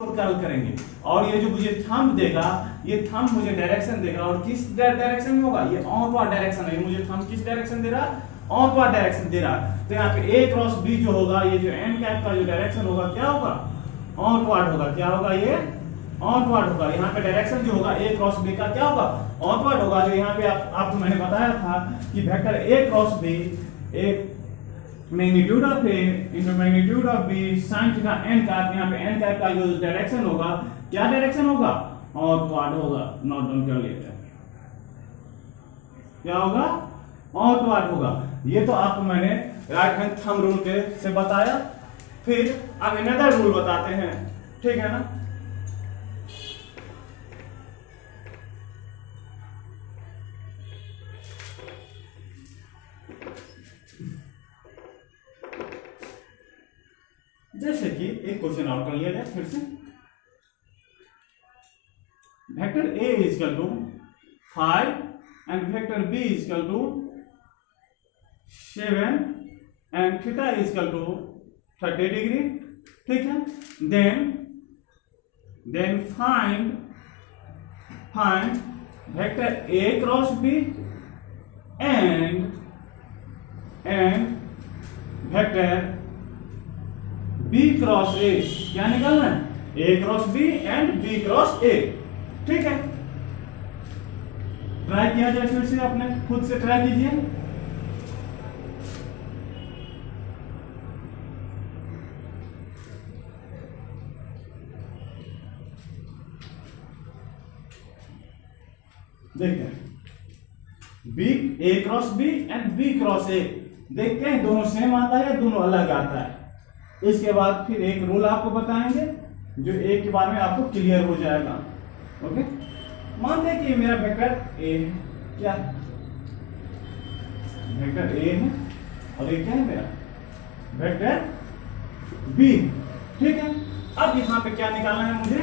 Call करेंगे और ये जो मुझे थंब देगा, ये थंब मुझे डायरेक्शन देगा और किस डायरेक्शन में होगा, ये ऑनवर्ड डायरेक्शन है। मुझे थंब किस डायरेक्शन दे रहा है, ऑनवर्ड डायरेक्शन दे रहा है। तो यहाँ पे ए क्रॉस बी जो होगा, ये जो एन कैप का जो डायरेक्शन होगा क्या होगा, ऑनवर्ड होगा। क्या होगा, ये ऑनवर्ड होगा। यहाँ पे डायरेक्शन जो होगा ए क्रॉस बी का क्या होगा, ऑनवर्ड होगा। जो यहाँ पे आपको मैंने बताया था कि वेक्टर ए क्रॉस बी एक magnitude of a into magnitude of b sin theta n cap. यहाँ पे n कैप का जो डायरेक्शन होगा, क्या डायरेक्शन होगा, ऑनवर्ड होगा। नोट डाउन कर लेते हैं, क्या होगा, ऑनवर्ड होगा। ये तो आपको मैंने राइट हैंड थंब रूल के से बताया। फिर अब अनदर रूल बताते हैं, ठीक है ना। जैसे कि एक क्वेश्चन और कर लिया जाए फिर से। Vector A is equal to 5 and vector B is equal to 7 and theta is equal to 30 degree, ठीक है। Then find vector A cross B and vector B cross A. क्या निकालना है, ए cross B and B cross A, ठीक है। Try किया जाए फिर से, अपने खुद से ट्राई कीजिए। देखते हैं b a cross B and B cross a, देखते हैं दोनों सेम आता है या दोनों अलग आता है। इसके बाद फिर एक रूल आपको बताएंगे जो एक के बारे में आपको क्लियर हो जाएगा। ओके, मानते हैं कि मेरा वेक्टर ए है, क्या वेक्टर ए है और ये क्या है मेरा वेक्टर बी, ठीक है। अब यहाँ पे क्या निकालना है मुझे,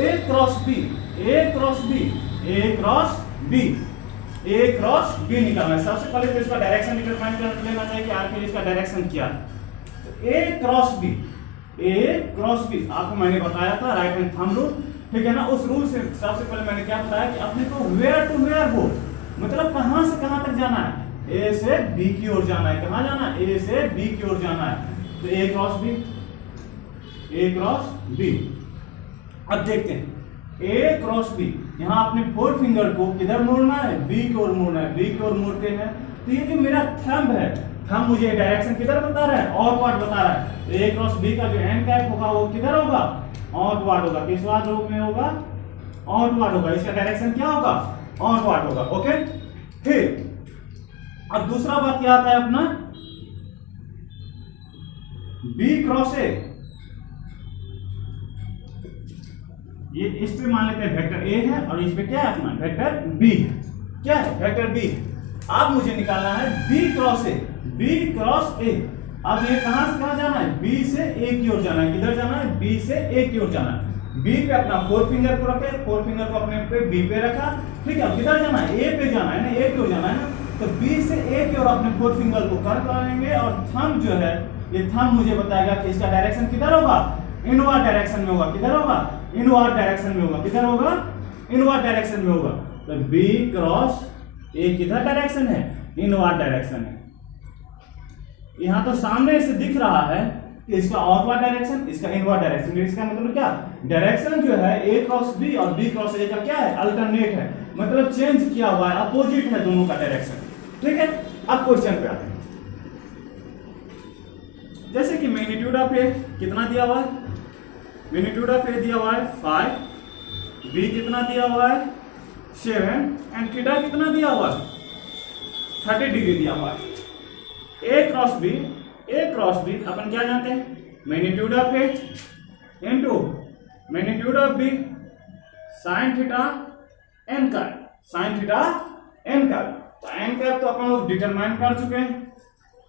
ए cross b, a cross b, a cross b, a cross B निकालना है। सबसे पहले तो इसका डायरेक्शन डिटरमाइन कर लेना चाहिए कि आखिर इसका डायरेक्शन क्या है। ए cross b, a cross B आपको मैंने बताया था राइट हैंड थंब रूल, ठीक है ना। उस रूल से सबसे पहले मैंने क्या बताया कि अपने को वेयर टू वेयर हो, मतलब कहां से कहां तक जाना है, ए से बी की ओर जाना है। कहां जाना है, ए से बी की ओर जाना है। तो ए cross b, a cross B. अब देखते हैं ए क्रॉस बी, यहां अपने फोर फिंगर को किधर मोड़ना है, बी की ओर मोड़ना है। बी की ओर मोड़ते हैं तो ये जो मेरा थंब है, थंब मुझे डायरेक्शन किधर बता रहा है, ऑनवर्ड बता रहा है। तो ए क्रॉस बी का जो एन कैप होगा वो किधर होगा, ऑनवर्ड होगा। किस वाले रूप में होगा, ऑनवर्ड होगा। इसका डायरेक्शन क्या होगा, ऑनवर्ड होगा। ओके, फिर अब दूसरा बात क्या आता है अपना, बी क्रॉस ए, ये इस पे मान लेते हैं वेक्टर ए है और इस पे क्या है अपना वेक्टर बी है। क्या है, वेक्टर बी। अब मुझे निकालना है b cross a, b cross a. अब ये कहां से कहां जाना है, बी से ए की ओर जाना है। किधर जाना है, बी से ए की ओर जाना है। बी पे अपना फोर फिंगर को रखे, फोर फिंगर को अपने पे बी पे रखा, ठीक है। अब किधर जाना है, ए पे जाना है ना, ए की ओर जाना है ना। तो बी से ए की ओर अपने फोर फिंगर को कर्व लगाएंगे और थंब जो है, ये थंब मुझे बताएगा कि इसका डायरेक्शन किधर होगा, इनवर्ड डायरेक्शन में होगा। किधर होगा, इनवर्ड डायरेक्शन में होगा। किधर होगा, इनवर्ड डायरेक्शन में होगा। तो बी क्रॉस ए किधर डायरेक्शन है, इनवर्ड डायरेक्शन है। यहां तो सामने से दिख रहा है कि इसका आउटवर्ड डायरेक्शन, इसका इनवर्ड डायरेक्शन। इसका मतलब क्या, डायरेक्शन जो है ए क्रॉस बी और बी क्रॉस ए का क्या है, अल्टरनेट है, मतलब चेंज किया हुआ है, अपोजिट है दोनों का डायरेक्शन, ठीक है। अब क्वेश्चन पे आते हैं। जैसे कि मैग्नीट्यूड ऑफ ए कितना दिया हुआ है, मैग्नीट्यूड ऑफ ए दिया हुआ है 5, बी कितना दिया हुआ है 7 एंड थीटा कितना दिया हुआ है 30 डिग्री दिया हुआ है। ए cross b, a cross b अपन क्या जानते हैं, magnitude of a into magnitude of b sin theta n का, sin थीटा n का। तो n कैप तो अपन लोग डिटरमाइन कर चुके हैं,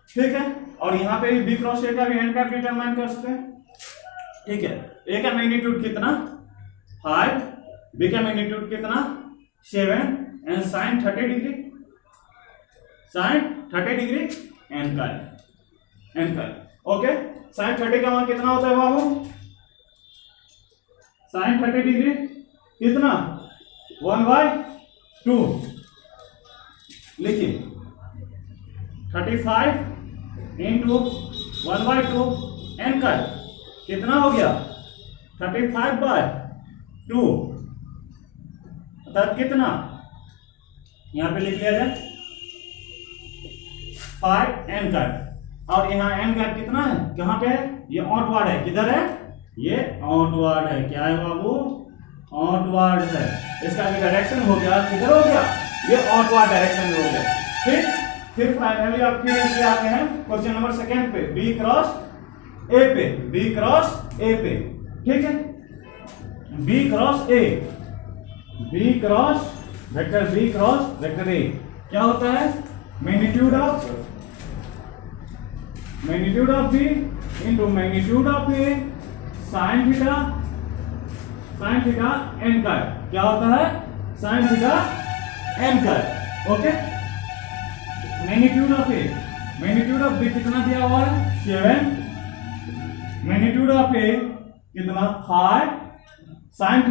ठीक है। और यहाँ पे बी क्रॉस ए का भी n कैप डिटरमाइन कर चुके हैं, ठीक है। ए का मैग्नीट्यूड कितना 5, बी का मैग्नीट्यूड कितना 7 and sin 30 degree, sin 30 degree n का, ओके। sin 30 का मान कितना होता है बाबू, साइन 30 डिग्री कितना 1/2 लिखिए 35 इंटू 1/2 एन का कितना हो गया 35/2 अर्थात कितना यहां पे लिख लिया जाए 5 एन का और यहाँ एन का कितना है कहां पे है ये आउटवर्ड है किधर है ये आउटवर्ड है क्या है बाबू आउटवर्ड है इसका भी डायरेक्शन हो गया किधर हो गया ये आउटवर्ड डायरेक्शन में हो गया फिर फाइनली आप फिर इसे आते हैं क्वेश्चन नंबर सेकंड पे बी क्रॉस ए पे ठीक है बी क्रॉस वेक्टर ए क्या होता है magnitude of b into magnitude of a sine theta N का क्या होता है साइन थीटा एन का ओके मैग्नीट्यूड ऑफ बी कितना दिया हुआ है 7 मैग्नीट्यूड ऑफ ए कितना 5 साइन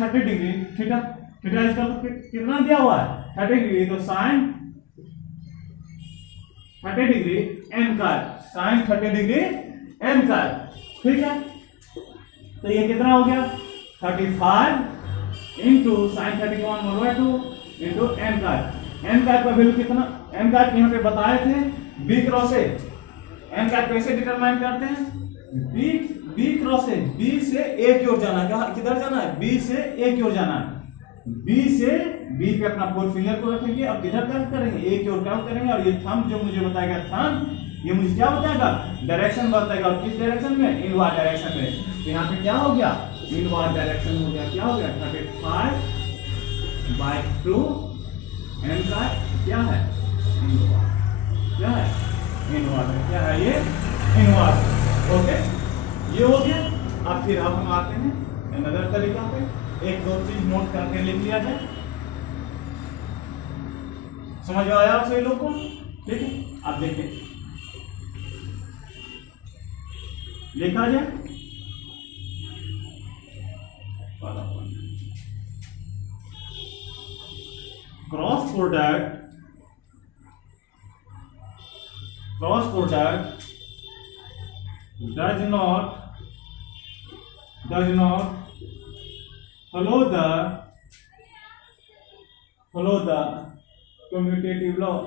30 डिग्री थीटा इसका कितना दिया हुआ है 30 डिग्री तो साइन 30 डिग्री एन का साइन 30 डिग्री एन का ठीक है तो ये कितना हो गया 35 इंटू साइन 31/2 इंटू एन का वैल्यू कितना एन का यहाँ पे बताए थे बी क्रॉस ए एन का कैसे डिटरमाइन करते हैं बी क्रॉस ए बी से ए की ओर जाना है किधर जाना है बी से ए की ओर जाना है बी पे अपना फोर फिंगर को रखेंगे अब किधर काम करेंगे ए की ओर काम करेंगे और ये थंब जो मुझे बताएगा थंब ये मुझे क्या बताएगा डायरेक्शन बताएगा और किस डायरेक्शन में इनवर्ड डायरेक्शन में तो यहाँ पे क्या हो गया इनवर्ड डायरेक्शन हो गया क्या हो गया 35/2 एन का क्या है इनवर्ड क्या है ये इनवर्ड ओके ये हो गया अब फिर अब हम आते हैं अनदर तरीका पे एक दो चीज नोट करके लिख लिया जाए समझ में आया आप सभी लोग को ठीक है आप देखिए लिखा जाए cross product does not follow the commutative law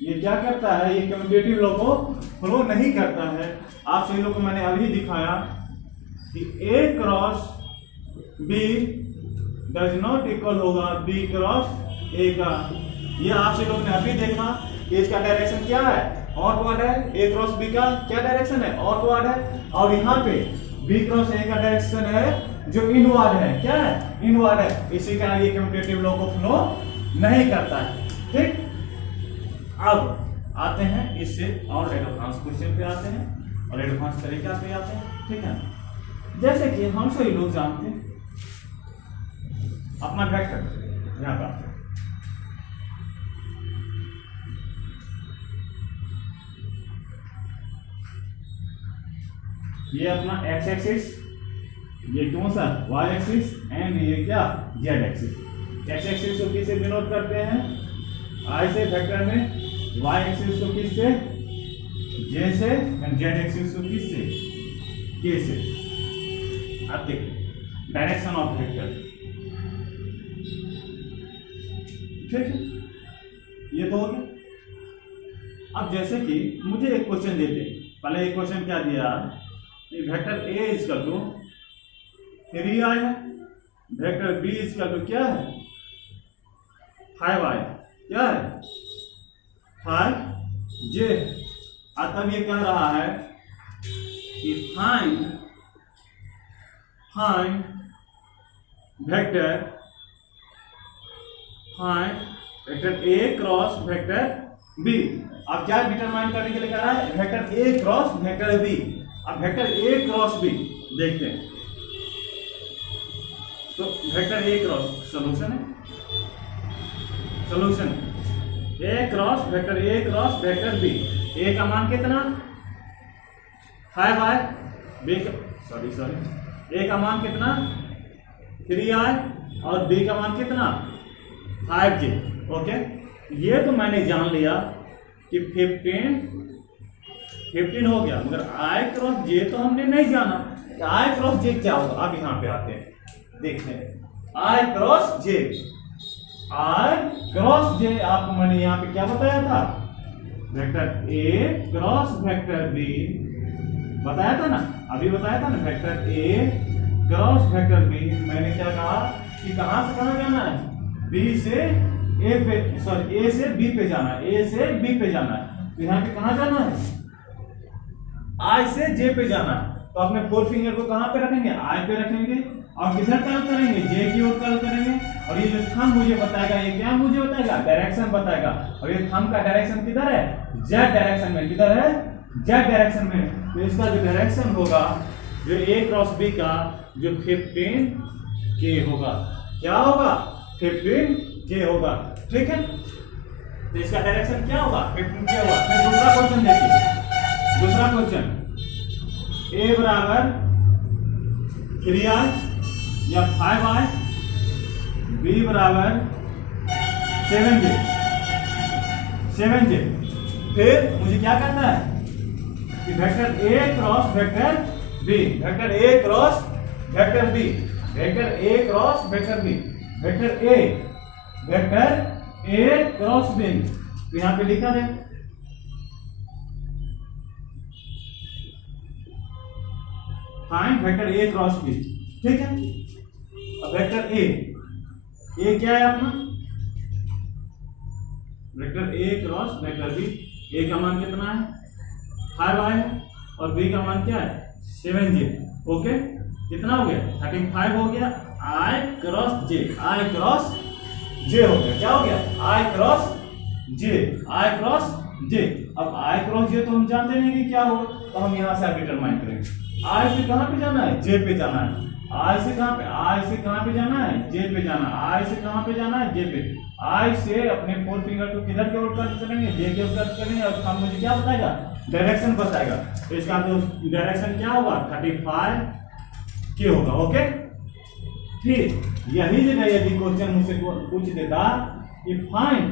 ये क्या करता है ये कम्यूटेटिव लॉ को फॉलो नहीं करता है आप सभी लोग को मैंने अभी दिखाया कि A cross B does not equal होगा बी क्रॉस ए का ये आप सभी लोग ने अभी देखा कि इसका डायरेक्शन क्या है आउटवर्ड है ए क्रॉस बी का क्या डायरेक्शन है आउटवर्ड है और यहाँ पे बी क्रॉस ए का डायरेक्शन है जो इनवर्ड है क्या है इनवर्ड है इसी कारण ये कम्यूटेटिव लॉ को फॉलो नहीं करता है ठीक अब आते हैं इससे और एडवांस क्वेश्चन पे आते हैं और एडवांस तरीका पे आते हैं ठीक है जैसे कि हम सभी लोग जानते हैं अपना वेक्टर यहाँ पर ये अपना एक्स एक्सिस ये कौन सा वाई एक्सिस एंड ये क्या जेड एक्सिस एक्स एक्सिस को किससे डिनोट करते हैं आई से वेक्टर में y एक्सिस को किस से j से एंड z एक्सिस को किस से k से आप देखिए डायरेक्शन ऑफ वेक्टर ठीक है ये तो हो गया अब जैसे कि मुझे एक क्वेश्चन देते पहले एक क्वेश्चन क्या दिया कि vector a equal to 3i है वेक्टर b इक्वल टू क्या है 5i क्या है 5j तब ये कह रहा है कि find vector a cross vector b अब क्या डिटरमाइन करने के लिए कह रहा है vector a cross vector b अब वेक्टर a क्रॉस b देखते हैं तो vector a cross solution A cross vector b ए का मान कितना 5i, सॉरी a का मान कितना 3i और b का मान कितना 5j। ओके, ये तो मैंने जान लिया कि 15 हो गया, मगर i क्रॉस j तो हमने नहीं जाना। i क्रॉस j क्या होगा? अब यहाँ पे आते हैं, देखते हैं i क्रॉस j। आपको मैंने यहाँ पे क्या बताया था? Vector a cross vector b बताया था ना, अभी बताया था ना। Vector a cross vector b, मैंने क्या कहा कि कहां से कहां जाना है? b से a पे, सॉरी a से b पे जाना है, a से b पे जाना है। तो यहाँ पे कहां जाना है? I से j पे जाना है। तो अपने 4 फिंगर को कहां पे रखेंगे? I पे रखेंगे और किधर कर्ल करेंगे? j की ओर कर्ल करेंगे। और ये जो थंब मुझे बताएगा, ये क्या मुझे बताएगा? डायरेक्शन बताएगा। और ये थंब का डायरेक्शन किधर है? z डायरेक्शन में। किधर है? z डायरेक्शन में। तो इसका जो डायरेक्शन होगा, जो a क्रॉस b का, जो 15k होगा। क्या होगा? 15k होगा। ठीक है, तो इसका डायरेक्शन क्या होगा? 15k होगा। फिर दूसरा क्वेश्चन देखिए, दूसरा क्वेश्चन a बराबर 3i या 5i, b बराबर 7j। फिर मुझे क्या करना है कि vector a cross vector b, vector a cross vector b, vector a cross vector b, vector a cross b। तो यहां पे लिखा है find vector a cross b। ठीक है, अब वेक्टर a क्या है अपना? Vector a cross vector b। a का मान कितना है? 5i है और b का मान क्या है? 7j। ओके, कितना हो गया? 35 हो गया। i क्रॉस j हो गया। क्या हो गया? i cross j। अब i क्रॉस j तो हम जानते नहीं कि क्या होगा, तो हम यहां से आगे डिटरमाइन करेंगे। i से कहां पे जाना है? j पे जाना है। i से कहां पे जाना है? j पे जाना है। i से कहां पे जाना है? j पे। i से अपने 4 फिंगर को किधर की ओर कर्ल करेंगे? j की ओर कर्ल करेंगे। और हम मुझे क्या बताएगा? डायरेक्शन बताएगा। तो इसका जो डायरेक्शन क्या होगा? 35k होगा। ओके, फिर यही जगह यदि क्वेश्चन मुझसे पूछ देता कि फाइंड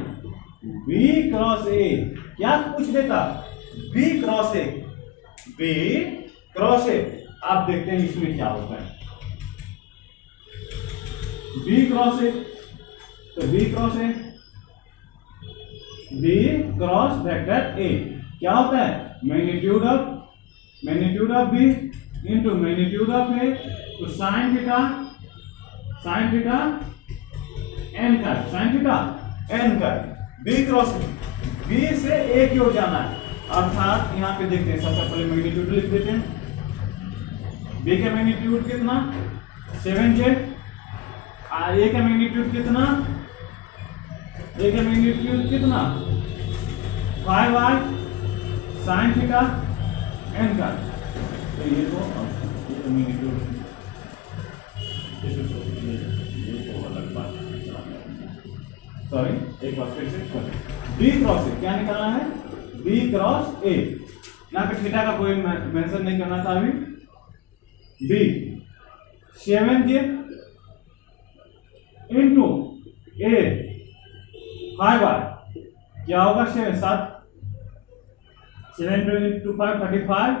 b क्रॉस a, क्या पूछ देता? b cross a। आप देखते हैं इसमें क्या होता है। b क्रॉस a, तो b क्रॉस वेक्टर a क्या होता है? Magnitude of b into magnitude of a। तो साइन थीटा n का b क्रॉस b से a की ओर जाना है। अर्थात यहाँ पे देखते हैं, सबसे पहले मैग्नीट्यूड लिख देते हैं। b का मैग्नीट्यूड कितना? 7j। a का मैग्नीट्यूड कितना? 5i साइन थीटा n का। तो ये तो मैग्नीट्यूड, सॉरी एक बार फिर से b क्रॉस a क्या निकालना है? b cross a। यहाँ पे थीटा का कोई मेंशन नहीं करना था अभी। b 7j into a 5i क्या होगा? 7 इंटू 5 35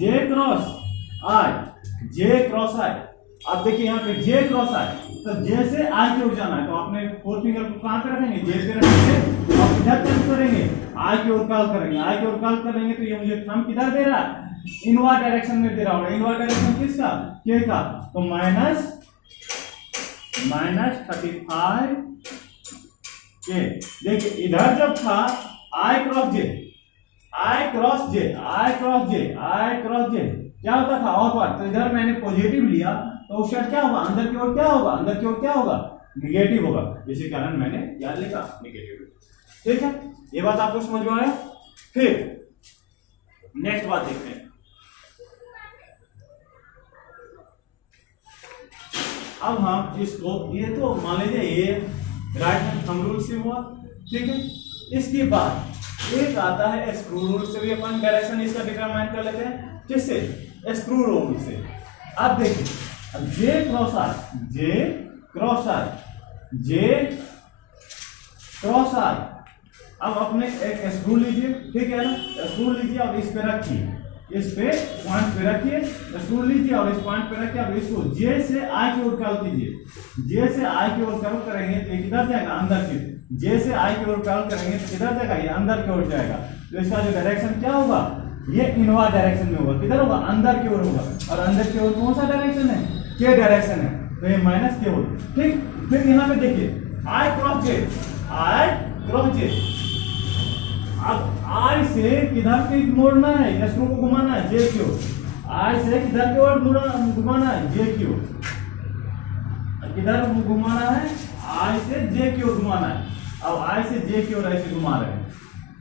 j क्रॉस i। अब देखिए यहाँ पे j क्रॉस i, तो j से i की ओर जाना है। तो आपने 4 फिंगर को कहां पे रखेंगे? j पे रखेंगे और किधर कर्ल करेंगे? i की ओर कर्ल करेंगे। तो ये मुझे थंब किधर दे रहा है? इनवर्ड डायरेक्शन में दे रहा होगा। इनवर्ड डायरेक्शन किसका? k का। तो माइनस 35k। देखिए इधर जब था i क्रॉस j क्या होता था? आउटवर्ड। तो इधर मैंने पॉजिटिव लिया, तो उस साइड क्या होगा? अंदर की ओर क्या होगा? निगेटिव होगा। इसी कारण मैंने क्या लिखा? निगेटिव। ठीक है, ये बात आपको समझ में आया। फिर नेक्स्ट बात देखते हैं। अब हम इसको, ये तो मान लीजिए ये राइट हैंड थंब रूल से हुआ। ठीक है, इसके बाद एक आता है स्क्रू रूल से भी अपन डायरेक्शन इसका डिटरमाइन कर लेते हैं। किससे? स्क्रू रूल से। अब देखिए, J cross R, J cross R, J cross R. अब अपने एक स्क्रू लीजिए, ठीक है ना, स्क्रू लीजिए और इस पे रखिए, इस पे पॉइंट पे रखिए, स्क्रू लीजिए और इस पॉइंट पे रखिए। अब इसको जे से आई की ओर कर्ल कीजिए, जे से आई की ओर कर्ल करेंगे तो ये किधर जाएगा? अंदर की। जे से आई की ओर कर्ल करेंगे तो किधर जाएगा? ये अंदर की ओर जाएगा। तो इसका जो डायरेक्शन क्या होगा? ये इनवर्ड डायरेक्शन में होगा। किधर होगा? अंदर की ओर होगा। और अंदर की ओर कौन सा डायरेक्शन है? के डायरेक्शन है, तो ये माइनस के होगा। ठीक, फिर यहाँ पे देखिए, आई क्रॉस जे, आई क्रॉस जे। अब आई से किधर के मोड़ना है? स्क्रू को घुमाना है, जे की ओर। आई से किधर की ओर घुमाना है? जे की ओर। किधर घुमाना है? आई से जे की ओर घुमाना है। अब आई से जे की ओर ऐसे घुमा रहे हैं,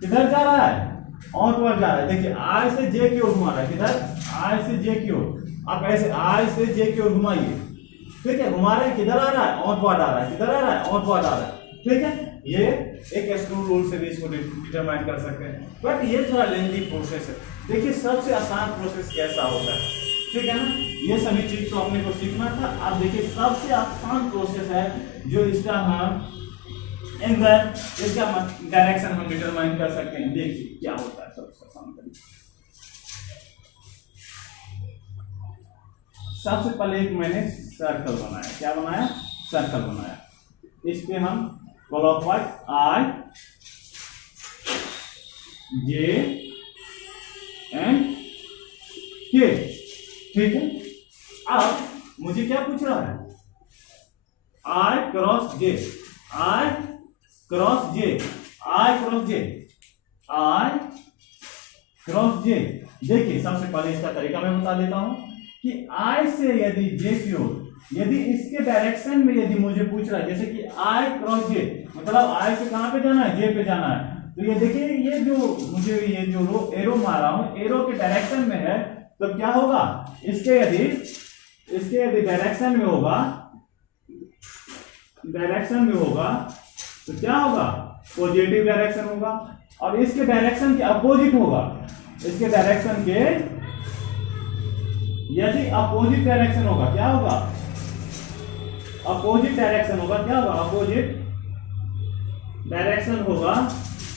किधर जा रहा है? आउटवर्ड जा रहा है। देखिए, आई से जे की ओर घुमा रहा है, किधर? आई से जे की ओर। अब ऐसे आई से जे की ओर घुमाइए, ठीक है, घुमा रहे हैं, किधर आ रहा है? आउटवर्ड आ रहा है। किधर आ रहा है? आउटवर्ड आ रहा है। ठीक है, ये एक स्क्रू रूल से भी इसको डिटरमाइन कर सकते हैं, बट ये थोड़ा लेंथी प्रोसेस है। देखिए, सबसे आसान प्रोसेस कैसा होता है, ठीक है ना, ये सभी चीज तो अपने को सीखना था। अब देखिए, सबसे आसान प्रोसेस है जो इसका हम एंगल, इसका डायरेक्शन हम डिटरमाइन कर सकते हैं। देखिए क्या होता है सबसे आसान तरीका। सबसे पहले एक मैंने सर्कल बनाया। क्या बनाया? सर्कल बनाया। इस पे हम क्लॉकवाइज आई, जे एंड के, ठीक है। अब मुझे क्या पूछ रहा है? आई क्रॉस जे, आई क्रॉस जे, आई क्रॉस जे, आई क्रॉस जे। देखिए, सबसे पहले इसका तरीका मैं बता देता हूं कि आई से यदि जे की ओर, यदि इसके डायरेक्शन में यदि मुझे पूछ रहा है, जैसे कि आई क्रॉस जे, मतलब आई से कहां पे जाना है? जे पे जाना है। तो ये देखिए, ये जो मुझे ये जो एरो मारा हूं, एरो के डायरेक्शन में है, तो क्या होगा? इसके यदि डायरेक्शन में होगा, डायरेक्शन में होगा, तो क्या होगा? पॉजिटिव डायरेक्शन होगा। और इसके डायरेक्शन के अपोजिट होगा, इसके डायरेक्शन के यदि अपोजिट डायरेक्शन होगा, क्या होगा? अपोजिट डायरेक्शन होगा, क्या होगा? अपोजिट डायरेक्शन होगा,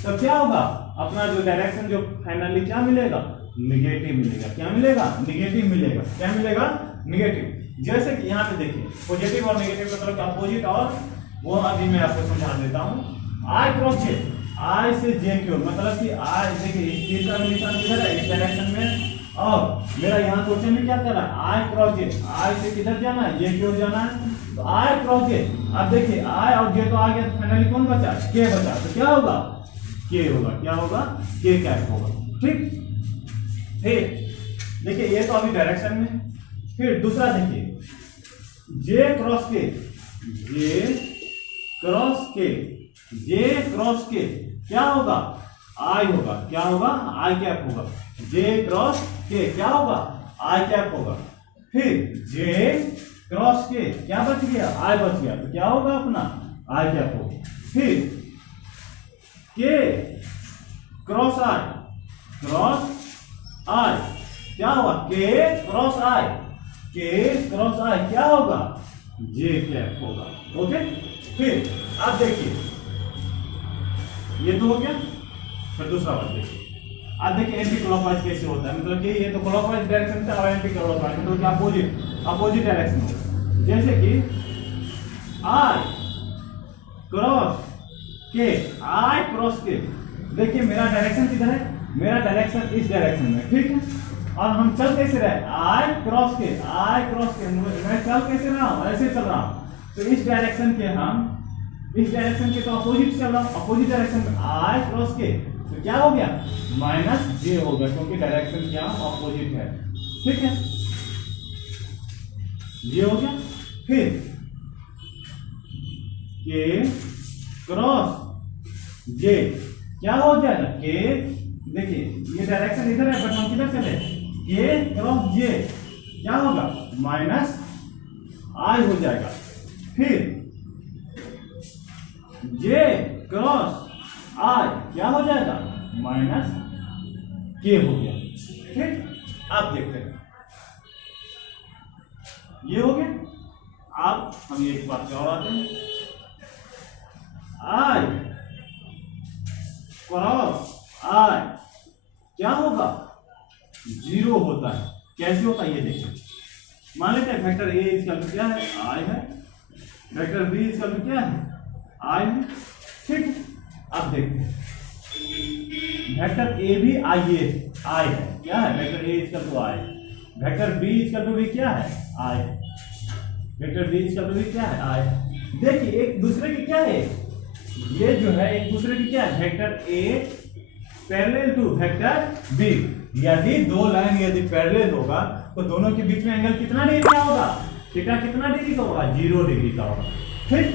तो क्या होगा? अपना जो डायरेक्शन जो फाइनली क्या मिलेगा? निगेटिव मिलेगा। क्या मिलेगा? निगेटिव मिलेगा। क्या मिलेगा? निगेटिव। जैसे कि यहाँ पे देखिए, पॉजिटिव और निगेटिव का मतलब अपोजिट, और वो अभी मैं आपको समझा देता हूँ। आई क्रॉस जे, आई से जे की ओर, मतलब कि आई, देखिए इस तीर का निशान किधर है? इस डायरेक्शन में। और मेरा यहाँ क्वेश्चन में क्या कर रहा है? आई क्रॉस जे, आई से किधर जाना है? जे की ओर जाना है। तो आई क्रॉस जे, अब देखिए आई और जे तो आ गया, फाइनली कौन बचा? के बचा। तो क्या होगा? के होगा। क्या होगा? के कैप होगा। ठीक, फिर देखिए, ये तो अभी डायरेक्शन में। फिर दूसरा देखिए, जे क्रॉस के, जे क्रॉस के, जे क्रॉस के क्या होगा? आई होगा। क्या होगा? आई कैप होगा। जे क्रॉस के क्या होगा? आई कैप होगा। फिर जे क्रॉस के क्या बच गया? आई बच गया, तो क्या होगा? अपना आई कैप होगा। फिर के क्रॉस आई, क्रॉस आई क्या होगा? के क्रॉस आई, के क्रॉस आई क्या होगा? जे कैप होगा। ओके, फिर आप देखिए, ये तो हो गया। फिर दूसरा बात देखिए, आप देखिए एंटी क्लॉकवाइज कैसे होता है, मतलब कि ये तो क्लॉकवाइज डायरेक्शन से और एंटी क्लॉकवाइज मतलब कि अपोजिट डायरेक्शन में। जैसे कि आई क्रॉस के, आई क्रॉस के, देखिए मेरा डायरेक्शन किधर है? मेरा डायरेक्शन इस डायरेक्शन में, ठीक है। और हम चल कैसे रहे? आई क्रॉस के, आई क्रॉस के, मैं चल कैसे रहा हूं? ऐसे चल रहा हूं। तो इस डायरेक्शन के हम, इस डायरेक्शन के तो अपोजिट चल रहा हूं, अपोजिट डायरेक्शन में आई क्रॉस के, तो क्या हो गया? माइनस जे हो गया, क्योंकि डायरेक्शन क्या अपोजिट है, ठीक है, ये हो गया। फिर के क्रॉस जे क्या हो जाएगा? के, देखिए ये डायरेक्शन इधर है, बट हम किधर चले? के क्रॉस जे क्या होगा? माइनस आई हो जाएगा। फिर जे क्रॉस आई क्या हो जाएगा माइनस के हो गया। ठीक, आप देखते हैं ये हो गया। आप हम एक बात पे और आते हैं, आई क्रॉस आई क्या होगा 0 होता है। कैसे होता है ये देखिए, मान लेते हैं वेक्टर ए इसका क्या है आई है, वेक्टर बी इसका क्या है आई है। ठीक, अब देखते हैं वेक्टर ए भी आई है क्या है, वेक्टर ए इसका तो आई, वेक्टर बी इसका तो भी क्या है आई, वेक्टर बी इसका तो भी क्या है आई। देखिए एक दूसरे की क्या है, ये जो है एक दूसरे की क्या है, vector a parallel to vector b. यदि दो लाइन यदि पैरेलल होगा तो दोनों के बीच में एंगल कितना डिग्री का होगा, थीटा कितना डिग्री का होगा 0 डिग्री का होगा। ठीक,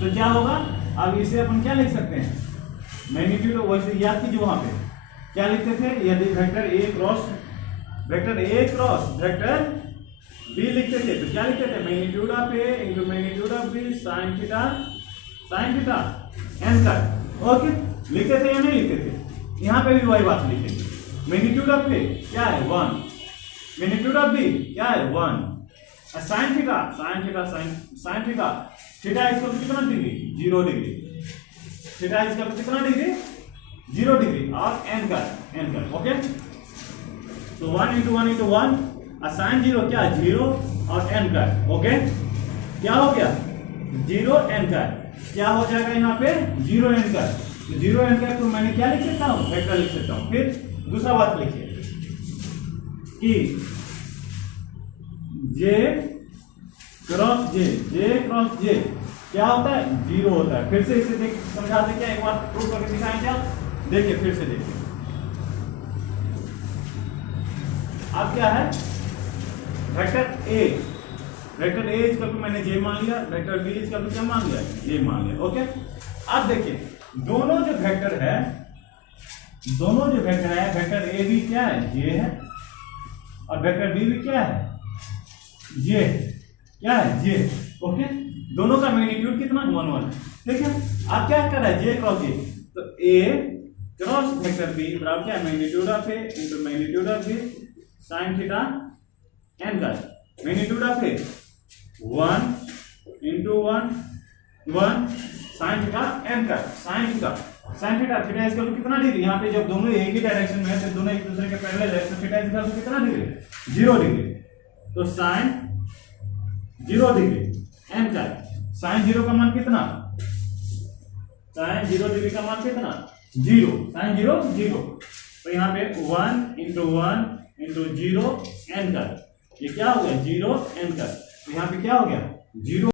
तो क्या होगा, अब इसे अपन क्या लिख सकते हैं मैग्नीट्यूड, वैसे याद कीजिए वहां पे क्या लिखते थे, यदि वेक्टर ए क्रॉस वेक्टर बी लिखते थे तो क्या लिखते थे magnitude of A into magnitude of B sine theta N का। ओके, लिखते थे या नहीं लिखते थे, यहाँ पे भी वही बात लिखेंगे। मैग्नीट्यूड ऑफ ए क्या है 1, मैग्नीट्यूड ऑफ बी क्या है 1, साइन थीटा थीटा इसका कितना डिग्री 0 डिग्री, थीटा इसका कितना डिग्री 0 डिग्री, और एन का ओके। तो 1 इंटू 1 इंटू 1, साइन 0 क्या 0 और एन का ओके, क्या हो गया 0 एन का, क्या हो जाएगा यहाँ पे 0 एन का, तो 0 एन का तो मैंने क्या लिख सकता हूँ वेक्टर लिख सकता हूँ। फिर दूसरा बात लिखिए कि जे क्रॉस जे क्या होता है 0 होता है। फिर से इसे देख समझाते क्या, एक बार प्रूव करके दिखाएं क्या, देखिए फिर से देखिए। अब क्या है वेक्टर ए इसका तो मैंने जे मान लिया, वेक्टर बी इसका तो क्या मान लिया जे मान लिया ओके। अब देखिए दोनों जो वेक्टर है वेक्टर ए भी क्या है जे है, और वेक्टर बी भी क्या है जे ओके। दोनों का मैग्नीट्यूड कितना 1 1 ठीक है। अब क्या कर रहा है जे क्रॉस जे, तो ए क्रॉस वेक्टर बी बराबर क्या है magnitude of A into magnitude of B sine theta N का, magnitude of A 1 into 1 sine theta N का, साइन थीटा इसका कितना डिग्री, यहाँ पे जब दोनों एक ही डायरेक्शन में है तो दोनों एक दूसरे के पैरेलल है, तो थीटा इसका कितना डिग्री 0 डिग्री, तो साइन 0 डिग्री एन का, साइन 0 का मान कितना, साइन 0 डिग्री का मान कितना 0, साइन 0 तो यहाँ पे 1 इंटू 0 एन का, ये क्या हो गया 0 एन का, तो यहाँ पे क्या हो गया 0